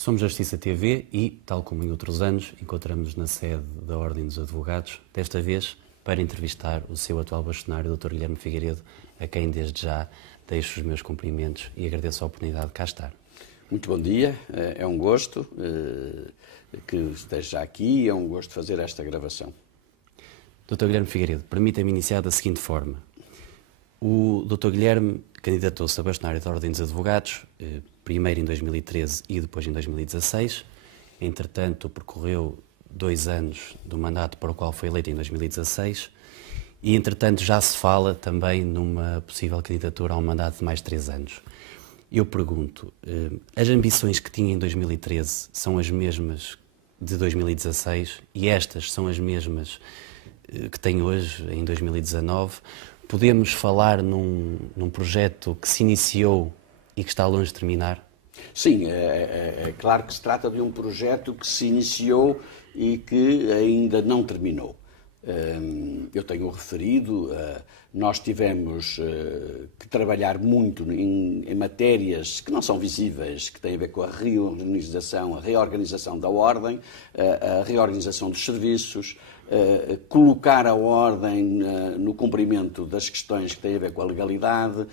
Somos Justiça TV e, tal como em outros anos, encontramos-nos na sede da Ordem dos Advogados, desta vez para entrevistar o seu atual bastonário, Dr. Guilherme Figueiredo, a quem desde já deixo os meus cumprimentos e agradeço a oportunidade de cá estar. Muito bom dia, é um gosto que esteja aqui, é um gosto fazer esta gravação. Dr. Guilherme Figueiredo, permita-me iniciar da seguinte forma. O Dr. Guilherme candidatou-se a bastonário da Ordem dos Advogados, primeiro em 2013 e depois em 2016. Entretanto, percorreu 2 anos do mandato para o qual foi eleito em 2016 e, entretanto, já se fala também numa possível candidatura a um mandato de mais 3 anos. Eu pergunto, as ambições que tinha em 2013 são as mesmas de 2016 e estas são as mesmas que tem hoje, em 2019? Podemos falar num projeto que se iniciou e que está longe de terminar? Sim, é claro que se trata de um projeto que se iniciou e que ainda não terminou. Eu tenho referido, nós tivemos que trabalhar muito em matérias que não são visíveis, que têm a ver com a reorganização da Ordem, a reorganização dos serviços, colocar a Ordem no cumprimento das questões que têm a ver com a legalidade,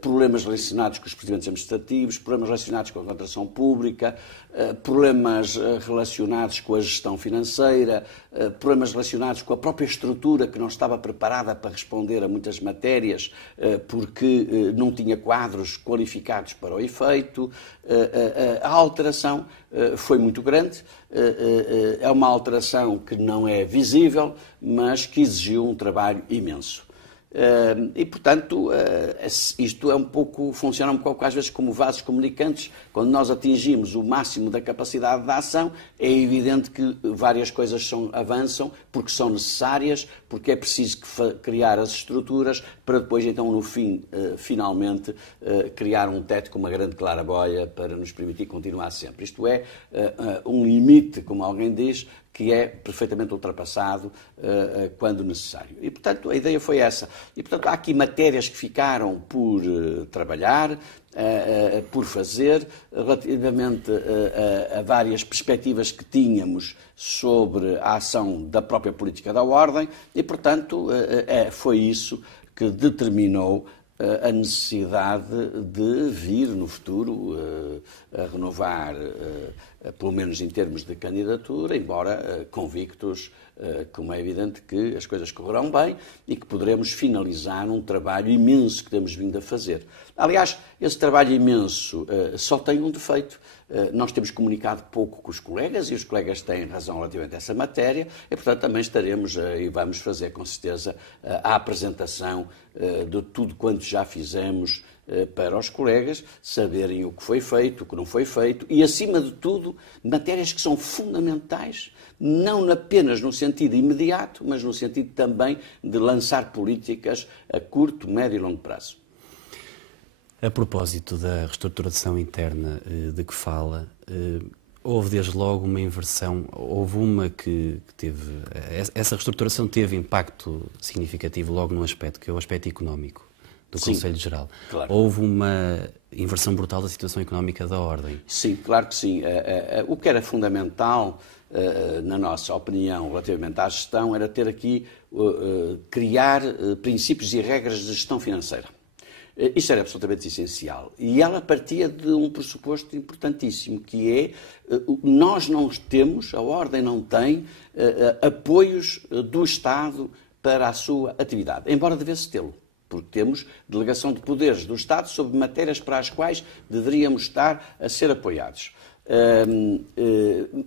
problemas relacionados com os procedimentos administrativos, problemas relacionados com a contratação pública, problemas relacionados com a gestão financeira, problemas relacionados com a própria estrutura que não estava preparada para responder a muitas matérias porque não tinha quadros qualificados para o efeito. A alteração foi muito grande, é uma alteração que não é visível, mas que exigiu um trabalho imenso. E, portanto, isto é funciona um pouco às vezes como vasos comunicantes. Quando nós atingimos o máximo da capacidade de ação, é evidente que várias coisas avançam, porque são necessárias, porque é preciso criar as estruturas para depois, então, no fim, finalmente, criar um teto com uma grande claraboia para nos permitir continuar sempre. Isto é um limite, como alguém diz, que é perfeitamente ultrapassado quando necessário. E, portanto, a ideia foi essa. E, portanto, há aqui matérias que ficaram por trabalhar, por fazer, relativamente a várias perspectivas que tínhamos sobre a ação da própria política da Ordem e, portanto, foi isso que determinou a necessidade de vir no futuro a renovar, pelo menos em termos de candidatura, embora convictos, como é evidente, que as coisas correrão bem e que poderemos finalizar um trabalho imenso que temos vindo a fazer. Aliás, esse trabalho imenso só tem um defeito. Nós temos comunicado pouco com os colegas e os colegas têm razão relativamente a essa matéria e, portanto, também estaremos e vamos fazer, com certeza, a apresentação de tudo quanto já fizemos para os colegas saberem o que foi feito, o que não foi feito e, acima de tudo, matérias que são fundamentais, não apenas no sentido imediato, mas no sentido também de lançar políticas a curto, médio e longo prazo. A propósito da reestruturação interna de que fala, houve desde logo uma inversão, houve uma que teve, essa reestruturação teve impacto significativo logo num aspecto, que é o aspecto económico do Conselho Geral. Claro. Houve uma inversão brutal da situação económica da Ordem. Sim, claro que sim. O que era fundamental, na nossa opinião, relativamente à gestão, era ter aqui, criar princípios e regras de gestão financeira. Isto era absolutamente essencial. E ela partia de um pressuposto importantíssimo, que é, nós não temos, a Ordem não tem apoios do Estado para a sua atividade, embora devesse tê-lo, porque temos delegação de poderes do Estado sobre matérias para as quais deveríamos estar a ser apoiados.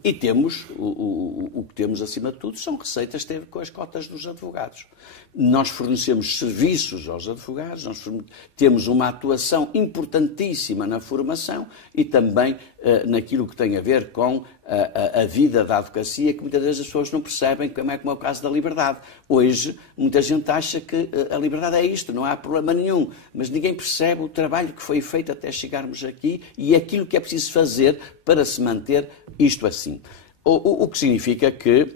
E temos, o que temos acima de tudo são receitas com as cotas dos advogados. Nós fornecemos serviços aos advogados, nós temos uma atuação importantíssima na formação e também naquilo que tem a ver com a vida da advocacia, que muitas vezes as pessoas não percebem, como é o caso da liberdade. Hoje, muita gente acha que a liberdade é isto, não há problema nenhum, mas ninguém percebe o trabalho que foi feito até chegarmos aqui e aquilo que é preciso fazer para se manter isto assim. O que significa que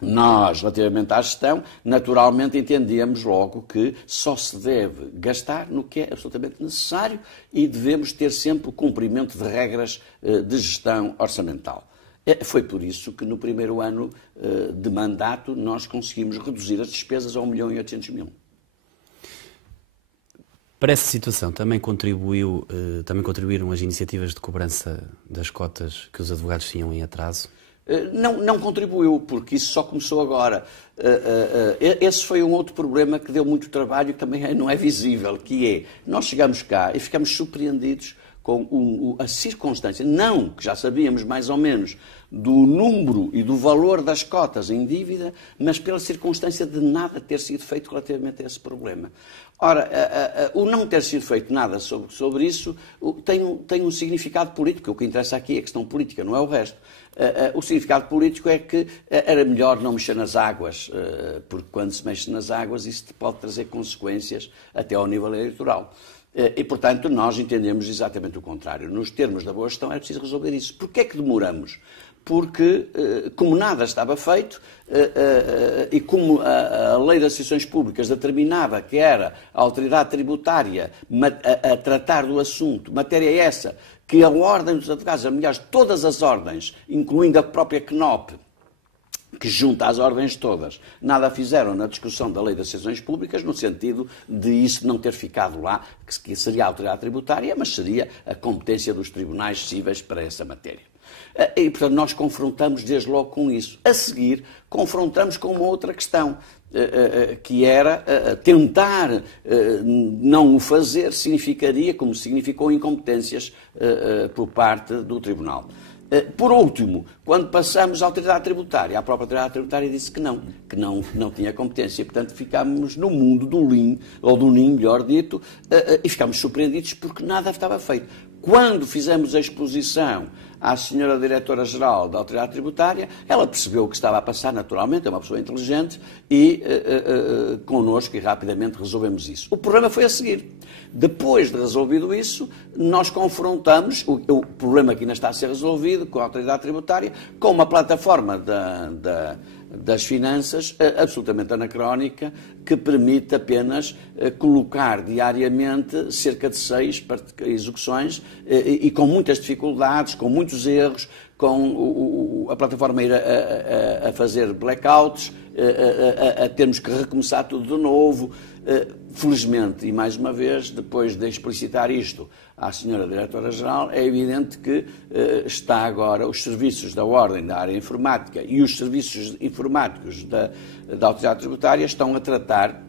Nós, relativamente à gestão, naturalmente entendíamos logo que só se deve gastar no que é absolutamente necessário e devemos ter sempre o cumprimento de regras de gestão orçamental. Foi por isso que no primeiro ano de mandato nós conseguimos reduzir as despesas a 1.800.000. Para essa situação também contribuíram as iniciativas de cobrança das cotas que os advogados tinham em atraso? Não contribuiu, porque isso só começou agora. Esse foi um outro problema que deu muito trabalho e que também não é visível, que é, nós chegamos cá e ficamos surpreendidos com a circunstância, não que já sabíamos mais ou menos do número e do valor das cotas em dívida, mas pela circunstância de nada ter sido feito relativamente a esse problema. Ora, o não ter sido feito nada sobre isso tem um significado político. O que interessa aqui é a questão política, não é o resto. O significado político é que era melhor não mexer nas águas, porque quando se mexe nas águas isso pode trazer consequências até ao nível eleitoral. E, portanto, nós entendemos exatamente o contrário. Nos termos da boa gestão era preciso resolver isso. Porquê é que demoramos? Porque, como nada estava feito, e como a Lei das Associações Públicas determinava que era a autoridade tributária a tratar do assunto, matéria essa, que a Ordem dos Advogados, aliás, todas as ordens, incluindo a própria CNOP, que junta as ordens todas, nada fizeram na discussão da Lei das Associações Públicas, no sentido de isso não ter ficado lá, que seria a autoridade tributária, mas seria a competência dos tribunais cíveis para essa matéria. E, portanto, nós confrontamos desde logo com isso. A seguir, confrontamos com uma outra questão, que era tentar não o fazer, significaria, como significou, incompetências por parte do Tribunal. Por último, quando passamos à autoridade tributária, a própria autoridade tributária disse que não tinha competência. Portanto, ficámos no mundo do LIN, ou do NIM, melhor dito, e ficámos surpreendidos porque nada estava feito. Quando fizemos a exposição à senhora diretora-geral da autoridade tributária, ela percebeu o que estava a passar, naturalmente, é uma pessoa inteligente, e connosco, e rapidamente resolvemos isso. O problema foi a seguir. Depois de resolvido isso, nós confrontamos o problema que ainda está a ser resolvido com a autoridade tributária, com uma plataforma das finanças absolutamente anacrónica, que permite apenas colocar diariamente cerca de 6 execuções e com muitas dificuldades, com muitos erros, com a plataforma ir a fazer blackouts, a termos que recomeçar tudo de novo. Felizmente, e mais uma vez, depois de explicitar isto à senhora diretora-geral, é evidente que está agora os serviços da Ordem da área informática e os serviços informáticos da autoridade tributária estão a tratar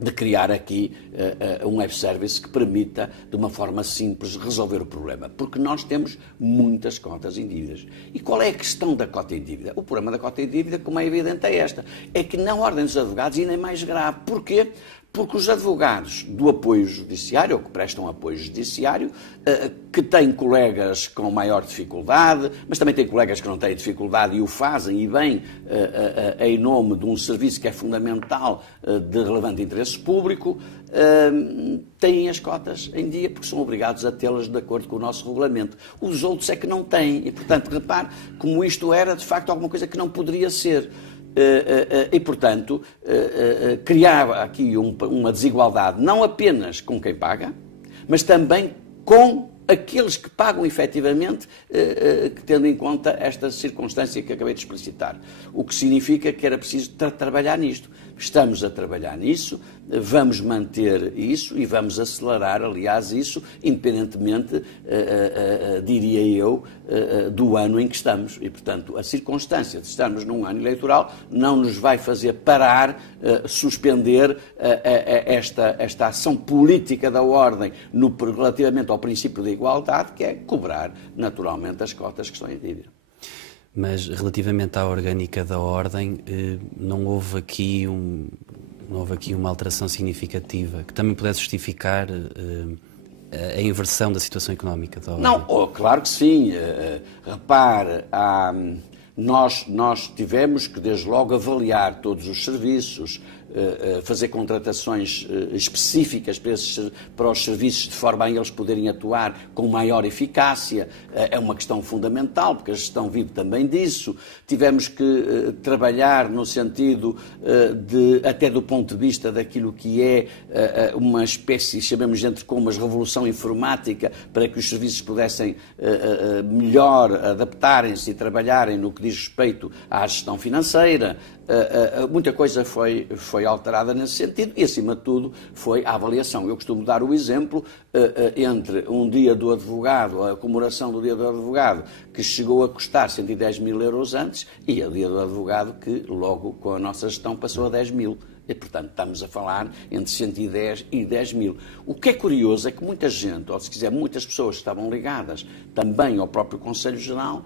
de criar aqui um web service que permita, de uma forma simples, resolver o problema. Porque nós temos muitas cotas em dívidas. E qual é a questão da cota em dívida? O problema da cota em dívida, como é evidente, é esta. É que na Ordem dos Advogados ainda é mais grave. Porquê? Porque os advogados do apoio judiciário, ou que prestam apoio judiciário, que têm colegas com maior dificuldade, mas também têm colegas que não têm dificuldade e o fazem e bem em nome de um serviço que é fundamental de relevante interesse público, têm as cotas em dia porque são obrigados a tê-las de acordo com o nosso regulamento. Os outros é que não têm. E, portanto, repare como isto era, de facto, alguma coisa que não poderia ser. E, portanto, criava aqui uma desigualdade não apenas com quem paga, mas também com aqueles que pagam efetivamente, tendo em conta esta circunstância que acabei de explicitar. O que significa que era preciso trabalhar nisto. Estamos a trabalhar nisso, vamos manter isso e vamos acelerar, aliás, isso, independentemente, diria eu, do ano em que estamos. E, portanto, a circunstância de estarmos num ano eleitoral não nos vai fazer parar, suspender esta ação política da Ordem relativamente ao princípio da igualdade, que é cobrar, naturalmente, as cotas que estão em dívida. Mas, relativamente à orgânica da Ordem, não houve aqui uma alteração significativa que também pudesse justificar a inversão da situação económica da Ordem? Não, claro que sim. Repare, nós tivemos que, desde logo, avaliar todos os serviços, fazer contratações específicas para os serviços, de forma a eles poderem atuar com maior eficácia. É uma questão fundamental, porque a gestão vive também disso. Tivemos que trabalhar no sentido até do ponto de vista daquilo que é uma espécie, chamemos entre comas, revolução informática, para que os serviços pudessem melhor adaptarem-se e trabalharem no que diz respeito à gestão financeira. Muita coisa foi alterada nesse sentido e, acima de tudo, foi a avaliação. Eu costumo dar o exemplo entre um dia do advogado, a comemoração do dia do advogado, que chegou a custar 110 mil euros antes, e o dia do advogado que, logo com a nossa gestão, passou a 10 mil. E, portanto, estamos a falar entre 110 e 10 mil. O que é curioso é que muita gente, ou se quiser, muitas pessoas que estavam ligadas também ao próprio Conselho Geral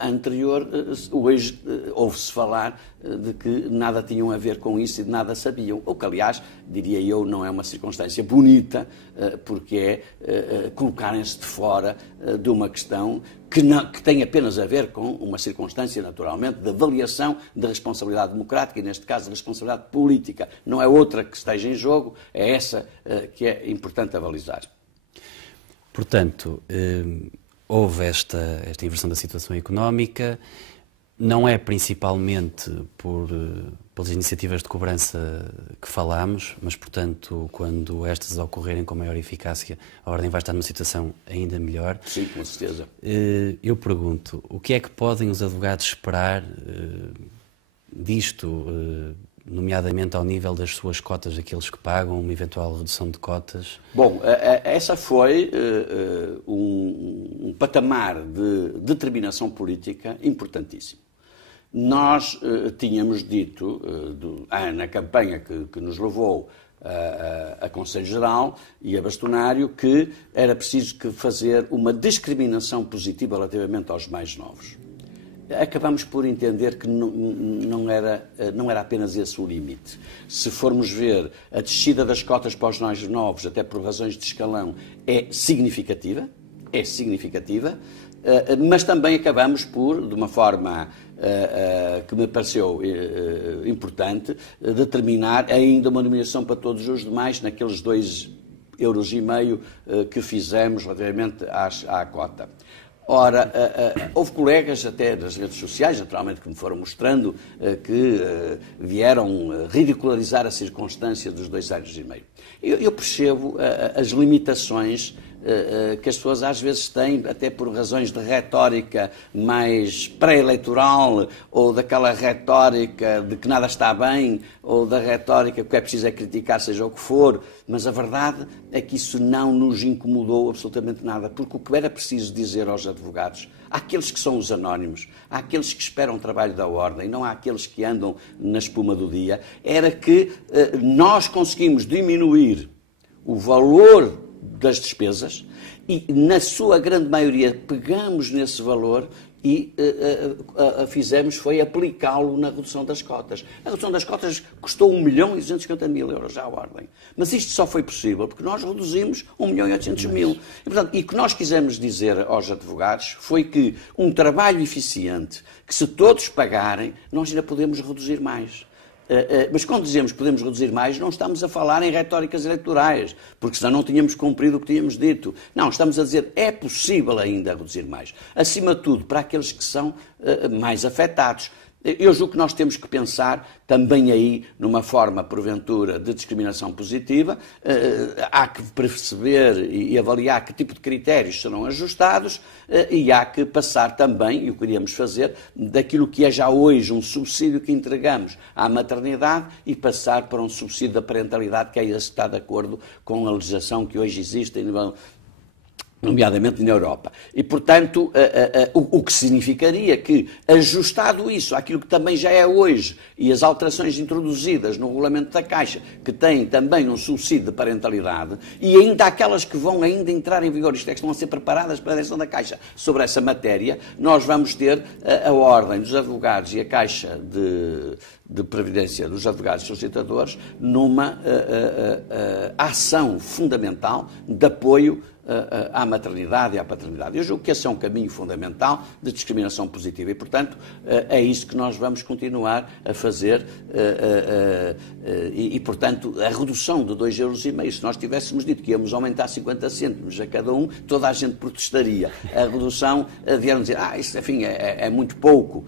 anterior, hoje ouve-se falar de que nada tinham a ver com isso e de nada sabiam. O que, aliás, diria eu, não é uma circunstância bonita, porque é colocarem-se de fora de uma questão que tem apenas a ver com uma circunstância, naturalmente, de avaliação da responsabilidade democrática e, neste caso, da responsabilidade política. Não é outra que esteja em jogo, é essa que é importante avalizar. Portanto, houve esta inversão da situação económica, não é principalmente pelas iniciativas de cobrança que falámos, mas, portanto, quando estas ocorrerem com maior eficácia, a Ordem vai estar numa situação ainda melhor. Sim, com certeza. Eu pergunto, o que é que podem os advogados esperar disto, nomeadamente ao nível das suas cotas, daqueles que pagam, uma eventual redução de cotas? Bom, essa foi um patamar de determinação política importantíssimo. Nós tínhamos dito, na campanha que nos levou a Conselho Geral e a Bastonário, que era preciso fazer uma discriminação positiva relativamente aos mais novos. Acabamos por entender que não era apenas esse o limite. Se formos ver, a descida das cotas para os mais novos, até por razões de escalão, é significativa, mas também acabamos por, de uma forma que me pareceu importante, determinar ainda uma nomeação para todos os demais naqueles 2,5 euros que fizemos relativamente à cota. Ora, houve colegas até das redes sociais, naturalmente, que me foram mostrando que vieram ridicularizar a circunstância dos 2,5 anos. Eu percebo as limitações que as pessoas às vezes têm, até por razões de retórica mais pré-eleitoral, ou daquela retórica de que nada está bem, ou da retórica que é preciso criticar, seja o que for, mas a verdade é que isso não nos incomodou absolutamente nada, porque o que era preciso dizer aos advogados, àqueles que são os anónimos, àqueles que esperam o trabalho da Ordem, não àqueles que andam na espuma do dia, era que nós conseguimos diminuir o valor das despesas e, na sua grande maioria, pegamos nesse valor e fizemos foi aplicá-lo na redução das cotas. A redução das cotas custou 1.250.000 euros à Ordem. Mas isto só foi possível porque nós reduzimos 1.800.000. E o que nós quisemos dizer aos advogados foi que um trabalho eficiente, que se todos pagarem, nós ainda podemos reduzir mais. Mas quando dizemos que podemos reduzir mais, não estamos a falar em retóricas eleitorais, porque senão não tínhamos cumprido o que tínhamos dito. Não, estamos a dizer é possível ainda reduzir mais. Acima de tudo, para aqueles que são mais afetados. Eu julgo que nós temos que pensar também aí numa forma, porventura, de discriminação positiva. Há que perceber e avaliar que tipo de critérios serão ajustados e há que passar também, e o que queríamos fazer, daquilo que é já hoje um subsídio que entregamos à maternidade e passar para um subsídio da parentalidade que é esse que está de acordo com a legislação que hoje existe em nível, nomeadamente na Europa. E, portanto, o que significaria que, ajustado isso àquilo que também já é hoje, e as alterações introduzidas no regulamento da Caixa, que tem também um subsídio de parentalidade, e ainda aquelas que vão ainda entrar em vigor, isto é, que estão a ser preparadas para a direção da Caixa sobre essa matéria, nós vamos ter a Ordem dos Advogados e a Caixa de Previdência dos Advogados e Solicitadores numa ação fundamental de apoio à maternidade e à paternidade. Eu julgo que esse é um caminho fundamental de discriminação positiva e, portanto, é isso que nós vamos continuar a fazer e, portanto, a redução de 2,5 €, se nós tivéssemos dito que íamos aumentar 50 cêntimos a cada um, toda a gente protestaria. A redução, vieram dizer, isso, enfim, é muito pouco.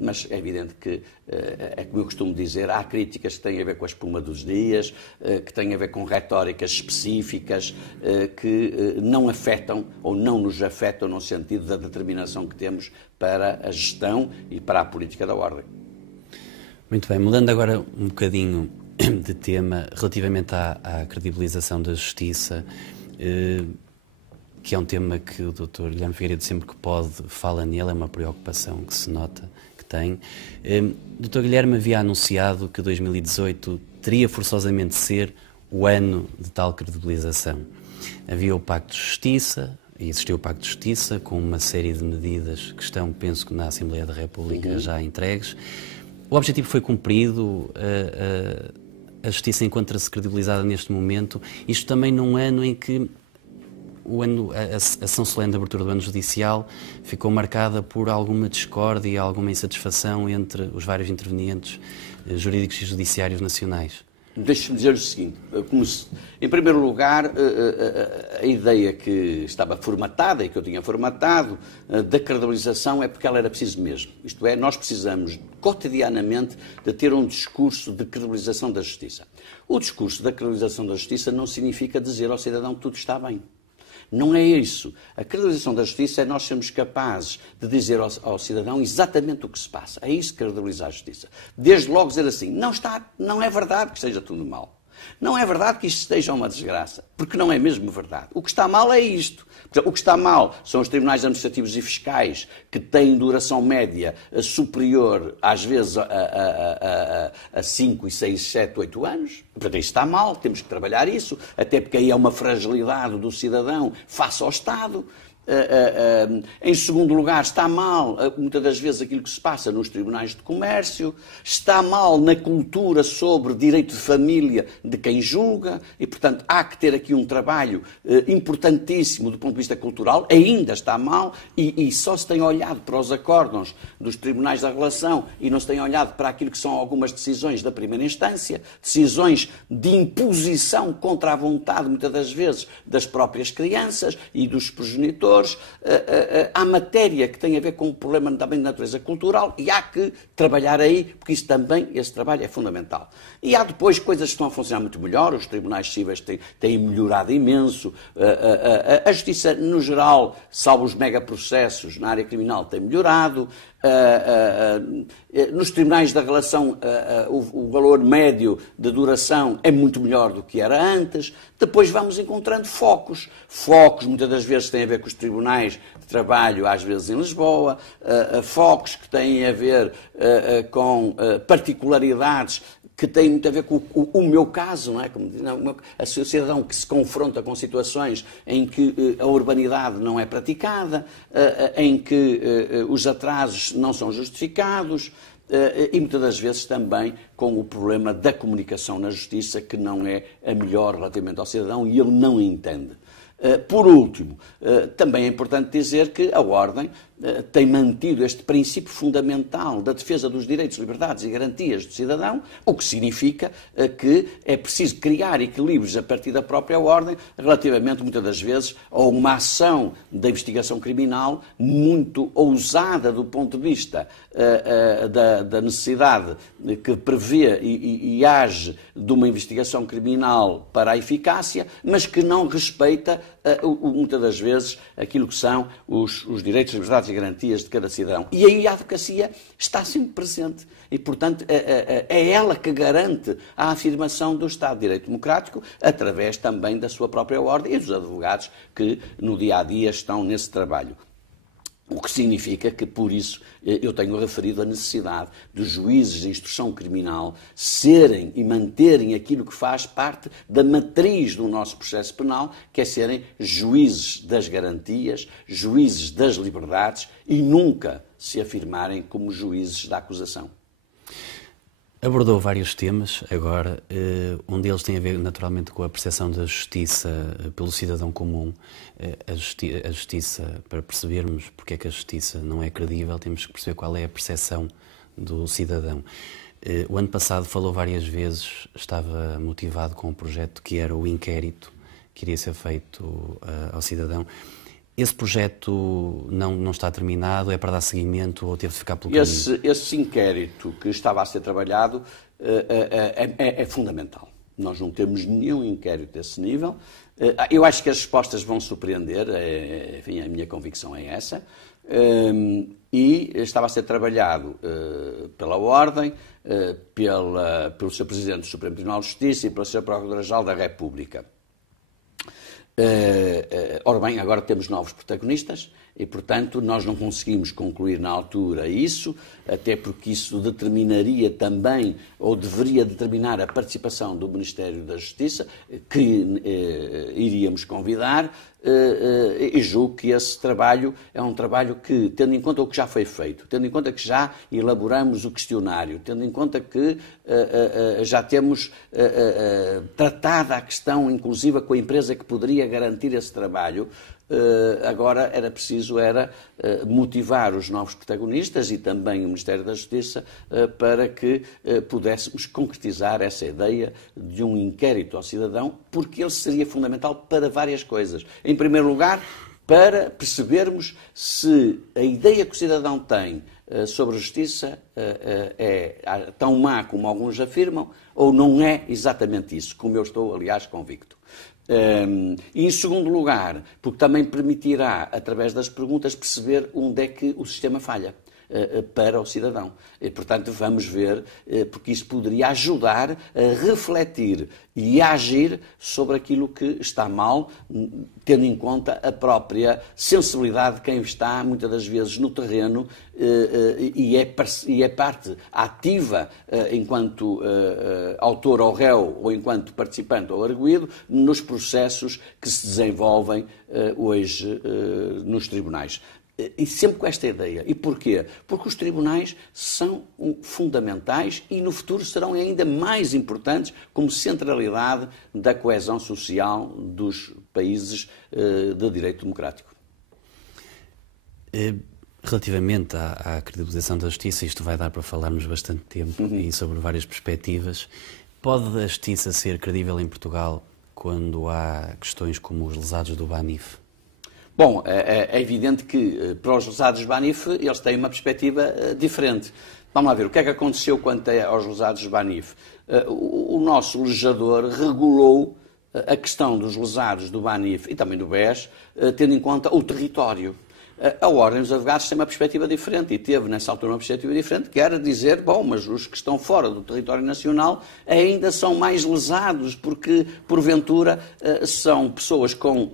Mas é evidente que, é como eu costumo dizer, há críticas que têm a ver com a espuma dos dias, que têm a ver com retóricas específicas, que não afetam ou não nos afetam no sentido da determinação que temos para a gestão e para a política da ordem. Muito bem, mudando agora um bocadinho de tema, relativamente à credibilização da justiça, que é um tema que o Dr. Guilherme Figueiredo sempre que pode fala nele, é uma preocupação que se nota que tem. Dr. Guilherme havia anunciado que 2018 teria forçosamente de ser o ano de tal credibilização. Havia o Pacto de Justiça, e existiu o Pacto de Justiça, com uma série de medidas que estão, penso que na Assembleia da República já entregues. O objetivo foi cumprido, a justiça encontra-se credibilizada neste momento, isto também num ano em que a sessão solene de abertura do ano judicial ficou marcada por alguma discórdia e alguma insatisfação entre os vários intervenientes jurídicos e judiciários nacionais. Deixe-me dizer o seguinte, em primeiro lugar, a ideia que estava formatada e que eu tinha formatado da credibilização é porque ela era preciso mesmo. Isto é, nós precisamos cotidianamente de ter um discurso de credibilização da justiça. O discurso da credibilização da justiça não significa dizer ao cidadão que tudo está bem. Não é isso. A credibilização da justiça é nós sermos capazes de dizer ao cidadão exatamente o que se passa. É isso que credibiliza a justiça. Desde logo dizer assim, não é verdade que esteja tudo mal. Não é verdade que isto esteja uma desgraça, porque não é mesmo verdade. O que está mal é isto. O que está mal são os tribunais administrativos e fiscais, que têm duração média superior, às vezes, a 5, 6, 7, 8 anos. Portanto, isso está mal, temos que trabalhar isso, até porque aí é uma fragilidade do cidadão face ao Estado. Em segundo lugar, está mal, muitas das vezes, aquilo que se passa nos tribunais de comércio, está mal na cultura sobre direito de família de quem julga, e, portanto, há que ter aqui um trabalho importantíssimo do ponto de vista cultural, ainda está mal, e só se tem olhado para os acórdãos dos tribunais da relação e não se tem olhado para aquilo que são algumas decisões da primeira instância, decisões de imposição contra a vontade, muitas das vezes, das próprias crianças e dos progenitores. Há matéria que tem a ver com um problema também de natureza cultural e há que trabalhar aí, porque isso também, esse trabalho é fundamental. E há depois coisas que estão a funcionar muito melhor, os tribunais cíveis têm melhorado imenso, a justiça no geral, salvo os megaprocessos na área criminal, tem melhorado. Nos tribunais da relação o valor médio de duração é muito melhor do que era antes. Depois vamos encontrando focos muitas das vezes têm a ver com os tribunais de trabalho, às vezes em Lisboa, focos que têm a ver com particularidades que têm muito a ver com o meu caso, não é? Como diz, a cidadão que se confronta com situações em que a urbanidade não é praticada, em que os atrasos não são justificados, e muitas das vezes também com o problema da comunicação na justiça, que não é a melhor relativamente ao cidadão e ele não entende. Por último, também é importante dizer que a Ordem tem mantido este princípio fundamental da defesa dos direitos, liberdades e garantias do cidadão, o que significa que é preciso criar equilíbrios a partir da própria Ordem, relativamente, muitas das vezes, a uma ação da investigação criminal muito ousada do ponto de vista da necessidade que prevê e age de uma investigação criminal para a eficácia, mas que não respeita, muitas das vezes, aquilo que são os direitos, liberdades e garantias de cada cidadão. E aí a advocacia está sempre presente. E, portanto, é ela que garante a afirmação do Estado de Direito Democrático, através também da sua própria ordem e dos advogados que, no dia-a-dia, estão nesse trabalho. O que significa que, por isso, eu tenho referido a necessidade dos juízes de instrução criminal serem e manterem aquilo que faz parte da matriz do nosso processo penal, que é serem juízes das garantias, juízes das liberdades e nunca se afirmarem como juízes da acusação. Abordou vários temas agora. Um deles tem a ver naturalmente com a percepção da justiça pelo cidadão comum. A justiça, para percebermos porque é que a justiça não é credível, temos que perceber qual é a percepção do cidadão. O ano passado falou várias vezes, estava motivado com um projeto que era o inquérito que iria ser feito ao cidadão. Esse projeto não está terminado, é para dar seguimento ou teve de ficar pelo caminho? Esse inquérito que estava a ser trabalhado é fundamental. Nós não temos nenhum inquérito desse nível. Eu acho que as respostas vão surpreender, enfim, a minha convicção é essa. E estava a ser trabalhado pela Ordem, pelo Sr. Presidente do Supremo Tribunal de Justiça e pela Sra. Procuradora-Geral da República. Ora bem, agora temos novos protagonistas e, portanto, nós não conseguimos concluir na altura isso, até porque isso determinaria também, ou deveria determinar, a participação do Ministério da Justiça, que iríamos convidar, e julgo que esse trabalho é um trabalho que, tendo em conta o que já foi feito, tendo em conta que já elaboramos o questionário, tendo em conta que já temos tratado a questão, inclusive com a empresa que poderia garantir esse trabalho, agora era preciso motivar os novos protagonistas e também o Ministério da Justiça para que pudéssemos concretizar essa ideia de um inquérito ao cidadão, porque ele seria fundamental para várias coisas. Em primeiro lugar, para percebermos se a ideia que o cidadão tem sobre a justiça é tão má como alguns afirmam, ou não é exatamente isso, como eu estou, aliás, convicto. E, em segundo lugar, porque também permitirá, através das perguntas, perceber onde é que o sistema falha para o cidadão. E, portanto, vamos ver, porque isso poderia ajudar a refletir e a agir sobre aquilo que está mal, tendo em conta a própria sensibilidade de quem está, muitas das vezes, no terreno e é parte ativa, enquanto autor ou réu, ou enquanto participante ou arguido, nos processos que se desenvolvem hoje nos tribunais. E sempre com esta ideia. E porquê? Porque os tribunais são fundamentais e no futuro serão ainda mais importantes como centralidade da coesão social dos países de direito democrático. Relativamente à credibilização da justiça, isto vai dar para falarmos bastante tempo e sobre várias perspectivas. Pode a justiça ser credível em Portugal quando há questões como os lesados do Banif? Bom, é evidente que para os lesados do Banif eles têm uma perspectiva diferente. Vamos lá ver, o que é que aconteceu quanto aos lesados do Banif? O nosso legislador regulou a questão dos lesados do Banif e também do BES, tendo em conta o território. A Ordem dos Advogados tem uma perspectiva diferente e teve, nessa altura, uma perspectiva diferente, que era dizer, bom, mas os que estão fora do território nacional ainda são mais lesados, porque, porventura, são pessoas com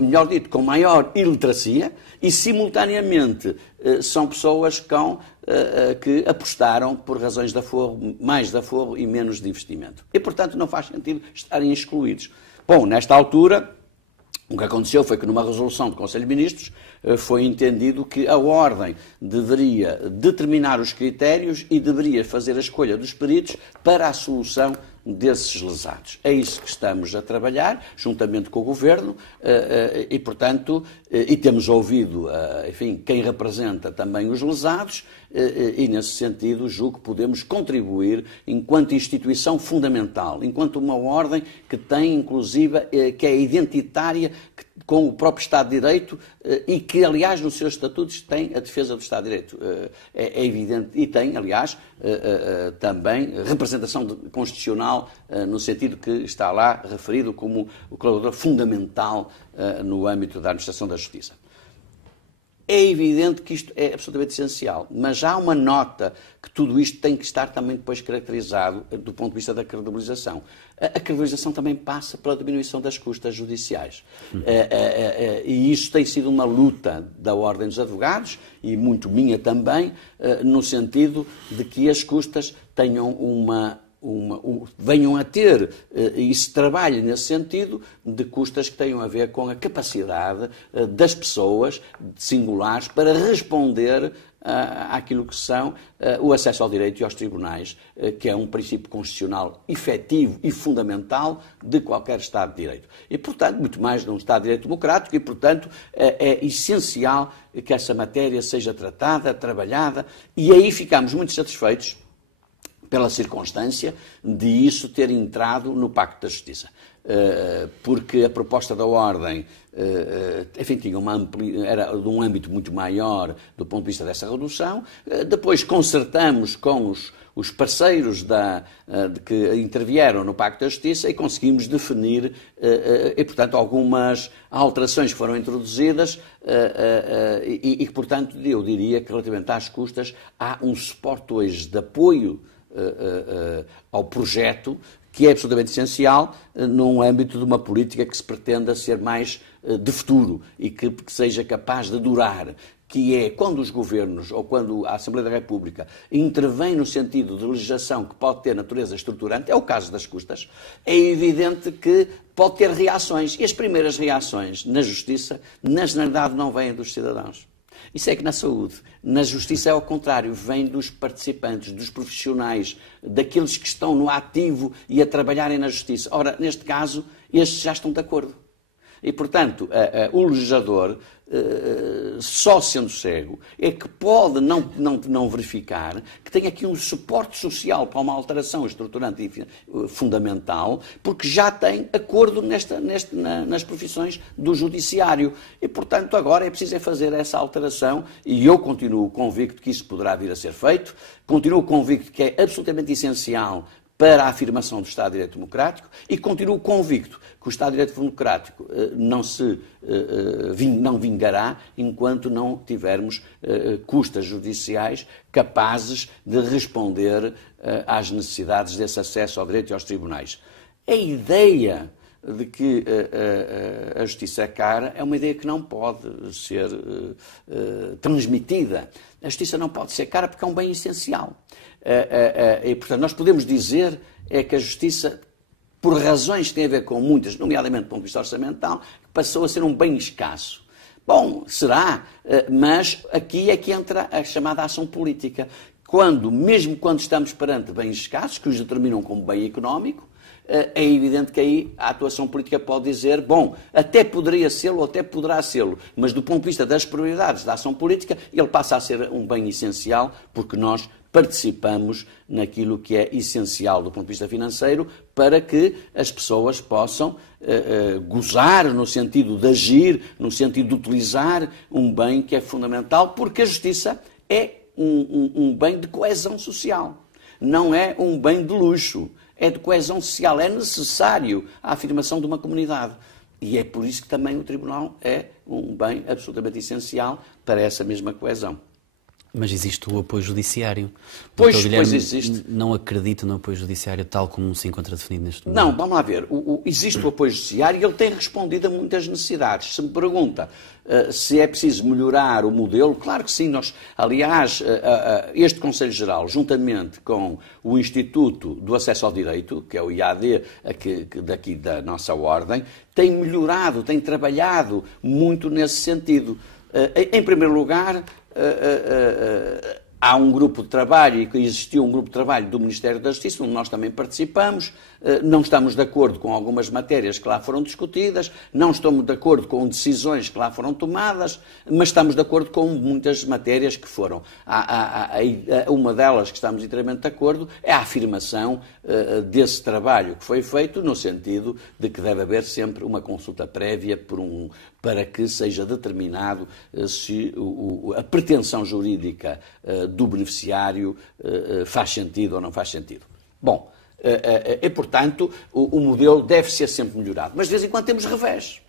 melhor dito, com maior iliteracia e, simultaneamente, são pessoas que apostaram por razões de aforro, mais de aforro e menos de investimento. E, portanto, não faz sentido estarem excluídos. Bom, nesta altura, o que aconteceu foi que numa resolução do Conselho de Ministros foi entendido que a Ordem deveria determinar os critérios e deveria fazer a escolha dos peritos para a solução desses lesados. É isso que estamos a trabalhar, juntamente com o Governo, e, portanto, e temos ouvido, enfim, quem representa também os lesados, e, nesse sentido, julgo que podemos contribuir enquanto instituição fundamental, enquanto uma ordem que tem, inclusive, que é identitária com o próprio Estado de Direito e que, aliás, nos seus estatutos tem a defesa do Estado de Direito. É evidente, e tem, aliás, também representação constitucional no sentido que está lá referido como o colaborador fundamental no âmbito da administração da justiça. É evidente que isto é absolutamente essencial, mas há uma nota que tudo isto tem que estar também depois caracterizado do ponto de vista da credibilização. A credibilização também passa pela diminuição das custas judiciais. E isso tem sido uma luta da Ordem dos Advogados, e muito minha também, no sentido de que as custas tenham venham a ter, e se trabalhe nesse sentido, de custas que tenham a ver com a capacidade das pessoas singulares para responder àquilo que são o acesso ao direito e aos tribunais, que é um princípio constitucional efetivo e fundamental de qualquer Estado de Direito. E, portanto, muito mais num Estado de Direito democrático, e, portanto, é essencial que essa matéria seja tratada, trabalhada, e aí ficamos muito satisfeitos pela circunstância de isso ter entrado no Pacto da Justiça. Porque a proposta da Ordem, enfim, tinha era de um âmbito muito maior do ponto de vista dessa redução. Depois concertamos com os parceiros que intervieram no Pacto da Justiça e conseguimos definir, e, portanto, algumas alterações que foram introduzidas e, portanto, eu diria que, relativamente às custas, há um suporte hoje de apoio ao projeto que é absolutamente essencial num âmbito de uma política que se pretenda ser mais de futuro e que seja capaz de durar, que é quando os governos ou quando a Assembleia da República intervém no sentido de legislação que pode ter natureza estruturante, é o caso das custas, é evidente que pode ter reações. E as primeiras reações na Justiça, na generalidade, não vêm dos cidadãos. Isso é que na saúde, na justiça é ao contrário, vem dos participantes, dos profissionais, daqueles que estão no ativo e a trabalharem na justiça. Ora, neste caso, estes já estão de acordo. E, portanto, o legislador, só sendo cego, é que pode não verificar que tem aqui um suporte social para uma alteração estruturante e fundamental, porque já tem acordo nas profissões do judiciário. E, portanto, agora é preciso fazer essa alteração e eu continuo convicto que isso poderá vir a ser feito, continuo convicto que é absolutamente essencial para a afirmação do Estado de Direito Democrático e continuo convicto que o Estado de Direito Democrático não vingará enquanto não tivermos custas judiciais capazes de responder às necessidades desse acesso ao direito e aos tribunais. A ideia de que a justiça é cara é uma ideia que não pode ser transmitida. A justiça não pode ser cara porque é um bem essencial. E, portanto, nós podemos dizer que a justiça, por razões que têm a ver com muitas, nomeadamente do ponto de vista orçamental, passou a ser um bem escasso. Bom, será, mas aqui é que entra a chamada ação política. Mesmo quando estamos perante bens escassos, que os determinam como bem económico, é evidente que aí a atuação política pode dizer, bom, até poderia ser ou até poderá ser, mas do ponto de vista das prioridades da ação política, ele passa a ser um bem essencial, porque nós participamos naquilo que é essencial do ponto de vista financeiro para que as pessoas possam gozar no sentido de agir, no sentido de utilizar um bem que é fundamental, porque a justiça é um bem de coesão social, não é um bem de luxo, é de coesão social, é necessário à afirmação de uma comunidade. E é por isso que também o Tribunal é um bem absolutamente essencial para essa mesma coesão. Mas existe o apoio judiciário. Pois existe. Não acredita no apoio judiciário tal como se encontra definido neste momento? Não, vamos lá ver. Existe o apoio judiciário e ele tem respondido a muitas necessidades. Se me pergunta se é preciso melhorar o modelo, claro que sim. Aliás, este Conselho Geral, juntamente com o Instituto do Acesso ao Direito, que é o IAD, daqui da nossa ordem, tem melhorado, tem trabalhado muito nesse sentido. Em primeiro lugar, há um grupo de trabalho, e existiu um grupo de trabalho do Ministério da Justiça, onde nós também participamos. Não estamos de acordo com algumas matérias que lá foram discutidas, não estamos de acordo com decisões que lá foram tomadas, mas estamos de acordo com muitas matérias que foram. Uma delas que estamos inteiramente de acordo é a afirmação desse trabalho que foi feito, no sentido de que deve haver sempre uma consulta prévia para que seja determinado se a pretensão jurídica do beneficiário faz sentido ou não faz sentido. Bom, e, portanto, o modelo deve ser sempre melhorado. Mas, de vez em quando, temos revés.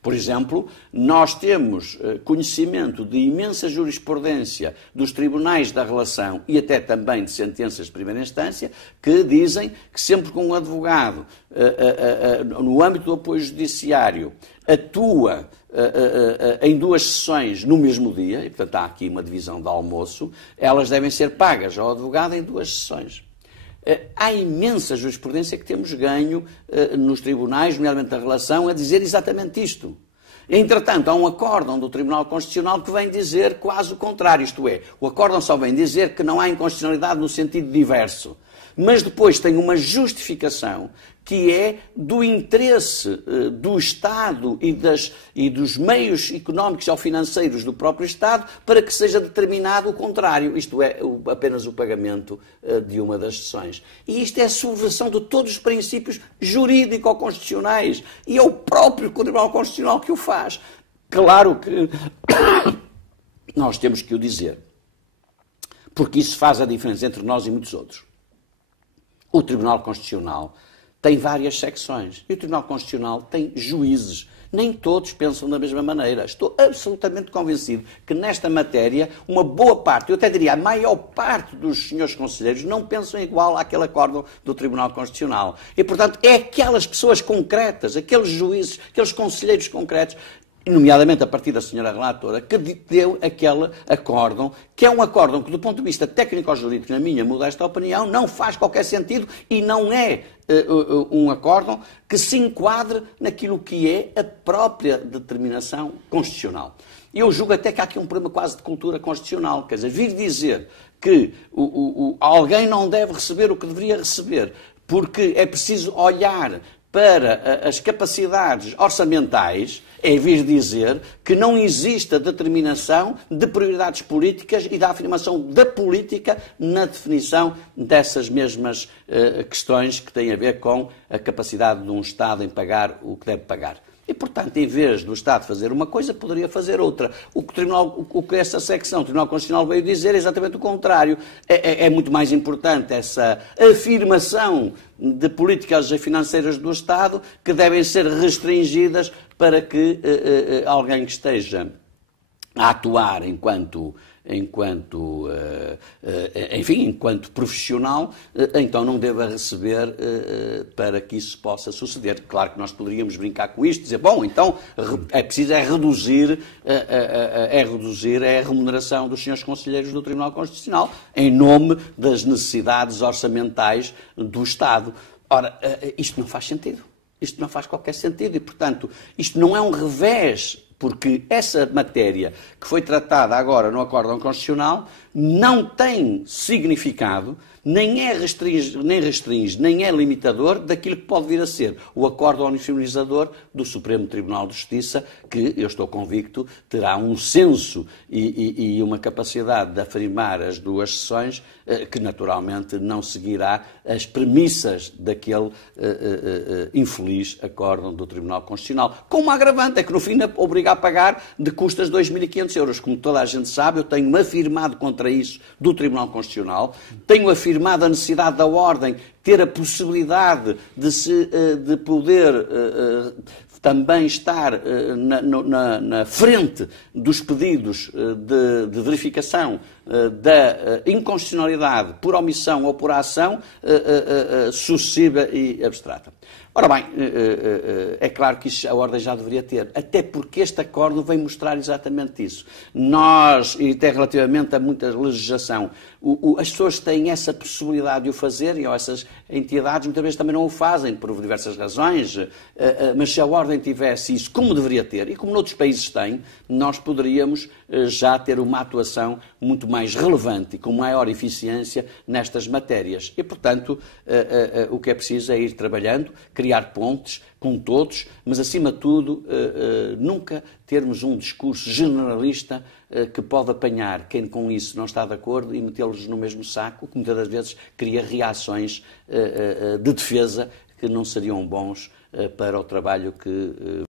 Por exemplo, nós temos conhecimento de imensa jurisprudência dos tribunais da relação e até também de sentenças de primeira instância que dizem que sempre que um advogado, no âmbito do apoio judiciário, atua em 2 sessões no mesmo dia, e portanto há aqui uma divisão de almoço, elas devem ser pagas ao advogado em 2 sessões. Há imensa jurisprudência que temos ganho nos tribunais, nomeadamente da relação, a dizer exatamente isto. Entretanto, há um acórdão do Tribunal Constitucional que vem dizer quase o contrário, isto é, o acórdão só vem dizer que não há inconstitucionalidade no sentido diverso, mas depois tem uma justificação que é do interesse do Estado e dos meios económicos ou financeiros do próprio Estado para que seja determinado o contrário, isto é, apenas o pagamento de uma das sessões. E isto é a subversão de todos os princípios jurídico-constitucionais e é o próprio Tribunal Constitucional que o faz. Claro que nós temos que o dizer, porque isso faz a diferença entre nós e muitos outros. O Tribunal Constitucional tem várias secções e o Tribunal Constitucional tem juízes. Nem todos pensam da mesma maneira. Estou absolutamente convencido que nesta matéria uma boa parte, eu até diria a maior parte dos senhores conselheiros não pensam igual àquele acórdão do Tribunal Constitucional. E, portanto, é aquelas pessoas concretas, aqueles juízes, aqueles conselheiros concretos, nomeadamente a partir da senhora relatora, que deu aquele acórdão, que é um acórdão que, do ponto de vista técnico-jurídico, na minha modesta opinião, não faz qualquer sentido e não é um acórdão que se enquadre naquilo que é a própria determinação constitucional. Eu julgo até que há aqui um problema quase de cultura constitucional, quer dizer, vir dizer que alguém não deve receber o que deveria receber, porque é preciso olhar para as capacidades orçamentais, é vir dizer que não existe a determinação de prioridades políticas e da afirmação da política na definição dessas mesmas questões que têm a ver com a capacidade de um Estado em pagar o que deve pagar. E, portanto, em vez do Estado fazer uma coisa, poderia fazer outra. O que essa secção, o Tribunal Constitucional veio dizer é exatamente o contrário. É muito mais importante essa afirmação de políticas financeiras do Estado que devem ser restringidas para que alguém que esteja a atuar enquanto profissional, então não deva receber para que isso possa suceder. Claro que nós poderíamos brincar com isto, dizer, bom, então é preciso reduzir a remuneração dos senhores conselheiros do Tribunal Constitucional em nome das necessidades orçamentais do Estado. Ora, isto não faz sentido. Isto não faz qualquer sentido e, portanto, isto não é um revés, porque essa matéria que foi tratada agora no acórdão constitucional não tem significado, nem restringe, nem é limitador daquilo que pode vir a ser o acórdão uniformizador do Supremo Tribunal de Justiça, que, eu estou convicto, terá um senso e uma capacidade de afirmar as duas sessões que, naturalmente, não seguirá as premissas daquele infeliz acórdão do Tribunal Constitucional. Com uma agravante, é que, no fim, obriga a pagar de custas 2.500 euros. Como toda a gente sabe, eu tenho afirmado contra isso do Tribunal Constitucional, tenho afirmado a necessidade da Ordem ter a possibilidade de poder também estar na frente dos pedidos de verificação da inconstitucionalidade por omissão ou por ação sucessiva e abstrata. Ora bem, é claro que isso a Ordem já deveria ter, até porque este acórdão vem mostrar exatamente isso. Nós, e até relativamente a muita legislação, as pessoas têm essa possibilidade de o fazer, e essas entidades muitas vezes também não o fazem, por diversas razões, mas se a Ordem tivesse isso, como deveria ter, e como noutros países tem, nós poderíamos já ter uma atuação muito mais relevante e com maior eficiência nestas matérias. E, portanto, o que é preciso é ir trabalhando, criar pontes com todos, mas, acima de tudo, nunca termos um discurso generalista que pode apanhar quem com isso não está de acordo e metê-los no mesmo saco, que muitas das vezes cria reações de defesa que não seriam bons para o trabalho que